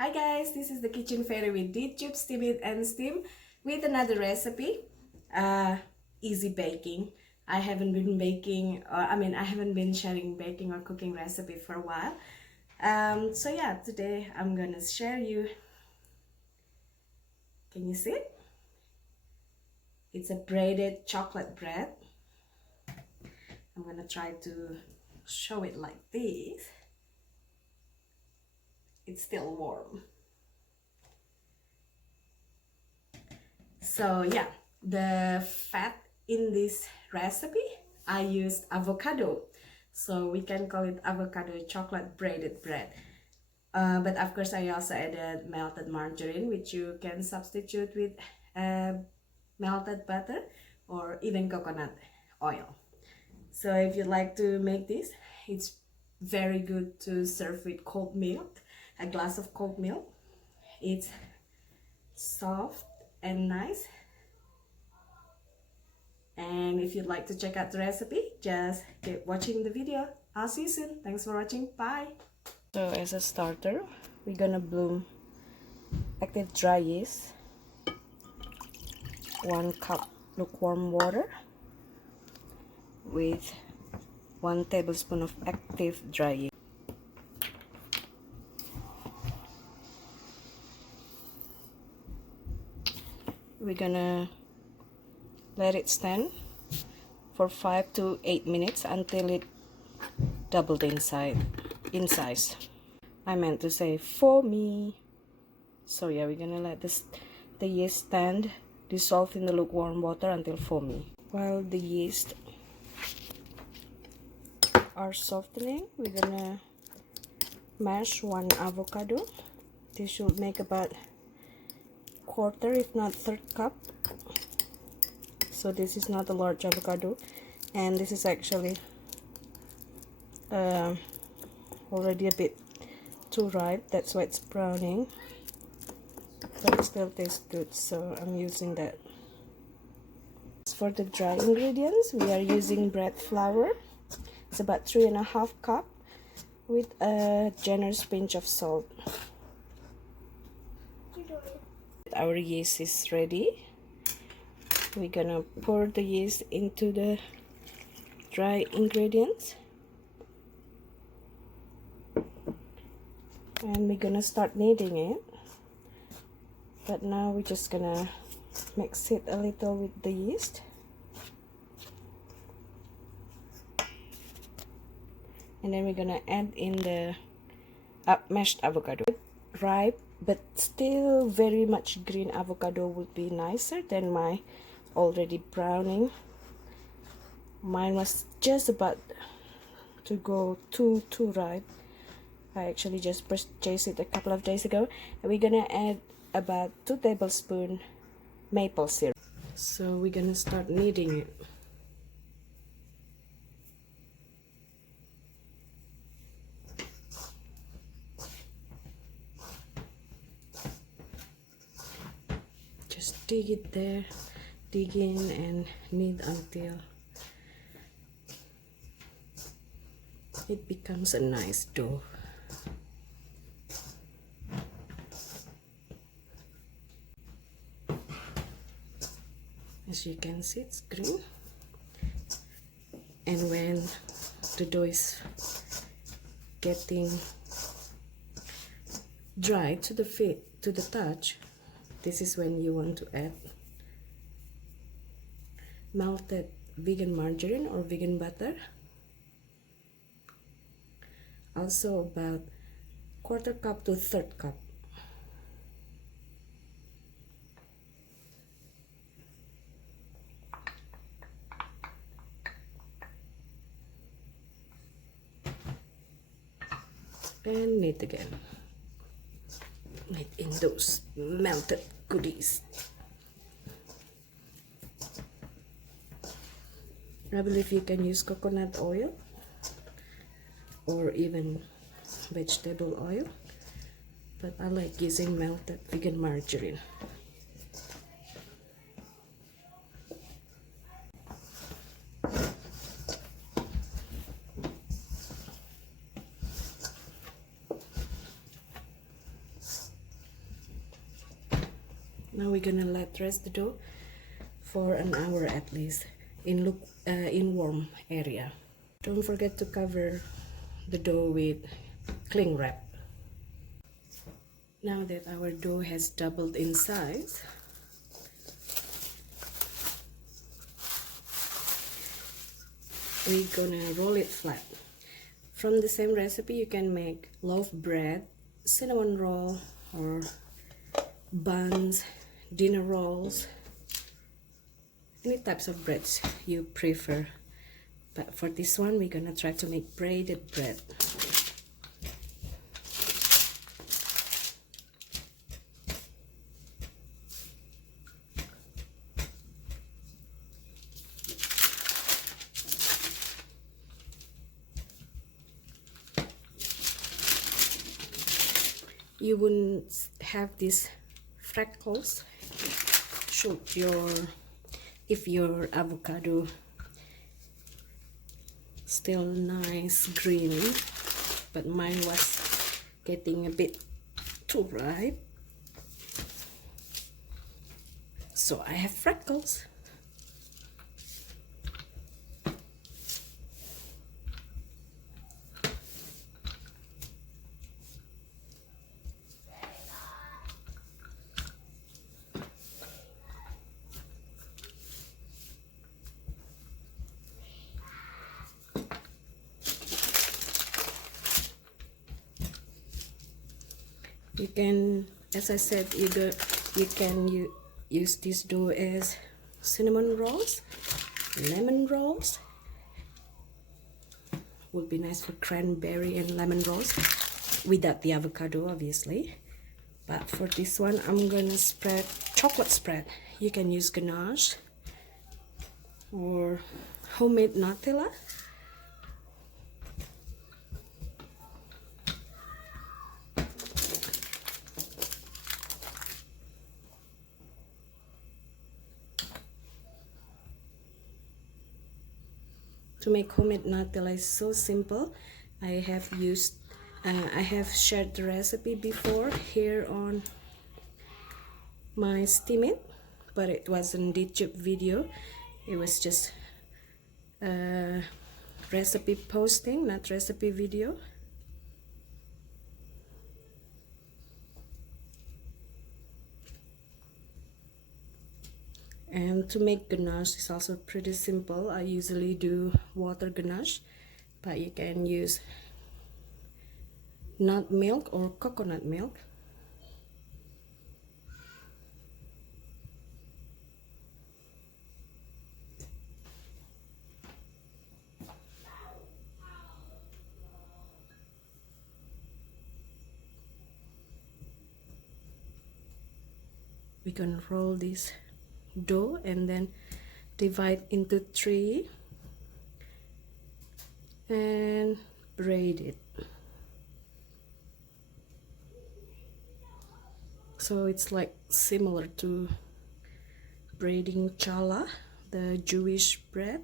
Hi guys, this is the Kitchen Fairy with DTube Steam It and Steam with another recipe. Easy baking. I haven't been baking, I haven't been sharing baking or cooking recipe for a while. So yeah, today I'm gonna share you. Can you see it? It's a braided chocolate bread. I'm gonna try to show it like this. It's still warm. So yeah, the fat in this recipe, I used avocado. So we can call it avocado chocolate braided bread. But of course I also added melted margarine, which you can substitute with melted butter or even coconut oil. So if you'd like to make this, it's very good to serve with cold milk, a glass of cold milk. It's soft and nice. And if you'd like to check out the recipe, just keep watching the video. I'll see you soon. Thanks for watching. Bye. So as a starter, we're gonna bloom active dry yeast, 1 cup lukewarm water with 1 tablespoon of active dry yeast. We're gonna let it stand for 5 to 8 minutes until it doubled in size. I meant to say for me. So yeah, we're gonna let the yeast stand, dissolve in the lukewarm water until foamy. While the yeast are softening, we're gonna mash 1 avocado. This should make about quarter, if not third cup. So this is not a large avocado, and this is actually already a bit too ripe. That's why it's browning, but it still tastes good, so I'm using that. For the dry ingredients, we are using bread flour. It's about 3.5 cups with a generous pinch of salt. Our yeast is ready. We're gonna pour the yeast into the dry ingredients, and we're gonna start kneading it. But now we're just gonna mix it a little with the yeast, and then we're gonna add in the mashed avocado. Ripe but still very much green avocado would be nicer than my already browning. Mine was just about to go too ripe. I actually just purchased it a couple of days ago. And we're gonna add about 2 tablespoons maple syrup. So we're gonna start kneading it. Just dig it there, dig in and knead until it becomes a nice dough. As you can see, it's green, and when the dough is getting dry to the touch, this is when you want to add melted vegan margarine or vegan butter. Also about 1/4 cup to 1/3 cup. And knead again. Knead in those melted goodies. I believe you can use coconut oil or even vegetable oil, but I like using melted vegan margarine. Now we're gonna let rest the dough for an hour at least in warm area. Don't forget to cover the dough with cling wrap. Now that our dough has doubled in size, we're gonna roll it flat. From the same recipe, you can make loaf bread, cinnamon roll, or buns, dinner rolls, any types of breads you prefer. But for this one, we're gonna try to make braided bread. You wouldn't have these freckles if your avocado still nice green, but mine was getting a bit too ripe, so I have freckles. You can, as I said, you can use this dough as cinnamon rolls, lemon rolls. Would be nice for cranberry and lemon rolls without the avocado, obviously. But for this one, I'm gonna spread chocolate spread. You can use ganache or homemade Notella. To make homemade Nutella is so simple. I have shared the recipe before here on my Steam It, but it wasn't YouTube video. It was just recipe posting, not recipe video. And to make ganache is also pretty simple. I usually do water ganache, but you can use nut milk or coconut milk. We're gonna roll this dough and then divide into 3 and braid it. So it's like similar to braiding challah, the Jewish bread.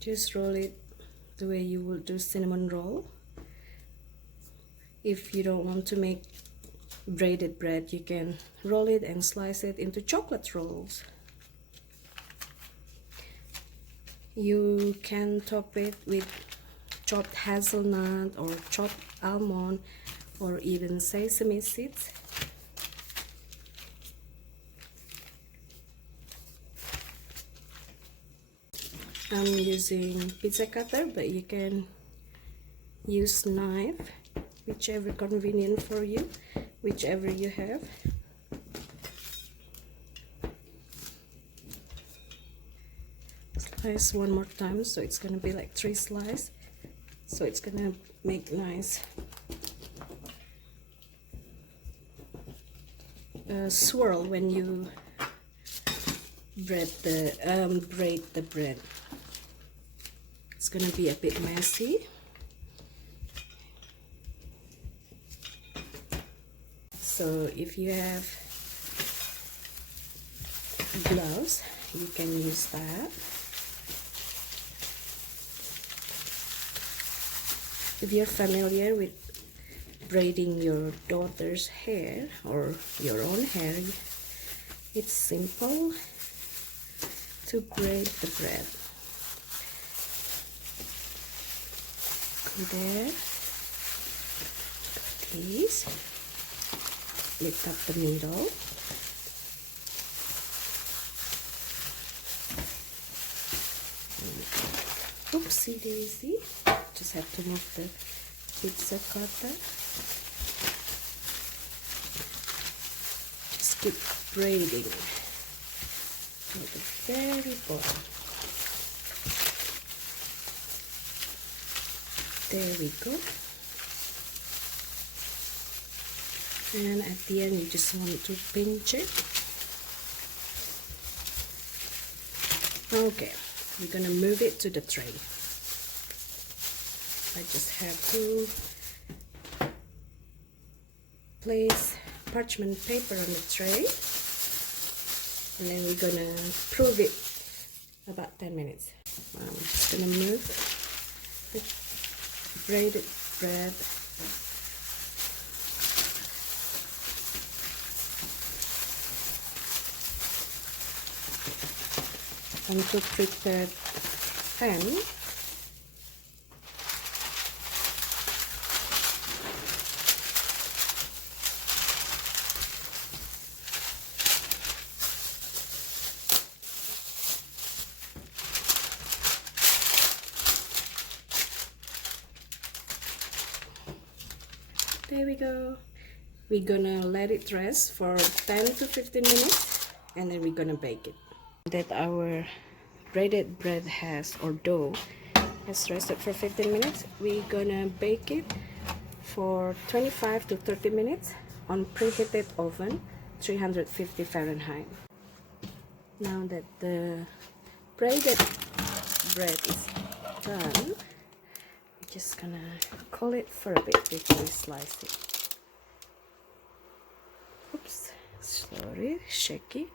Just roll it the way you would do cinnamon roll. If you don't want to make braided bread, you can roll it and slice it into chocolate rolls. You can top it with chopped hazelnut or chopped almond or even sesame seeds. I'm using pizza cutter, but you can use knife, whichever convenient for you, whichever you have. Slice one more time, so it's gonna be like 3 slices, so it's gonna make nice swirl when you braid the bread. It's gonna be a bit messy. So if you have gloves, you can use that. If you're familiar with braiding your daughter's hair or your own hair, it's simple to braid the bread. Go there, this, lift up the middle, oopsie daisy, just have to move the pizza cutter. Just keep braiding to the very bottom. There we go. And at the end, you just want to pinch it. Okay, we're gonna move it to the tray. I just have to place parchment paper on the tray, and then we're gonna prove it about 10 minutes. I'm just gonna move the braided bread onto prepared pan. There we go. We're gonna let it rest for 10 to 15 minutes, and then we're gonna bake it. That our braided bread has, or dough has rested for 15 minutes, we're gonna bake it for 25 to 30 minutes on preheated oven, 350 Fahrenheit. Now that the braided bread is done, just gonna cool it for a bit before we slice it. Oops, sorry, shaky.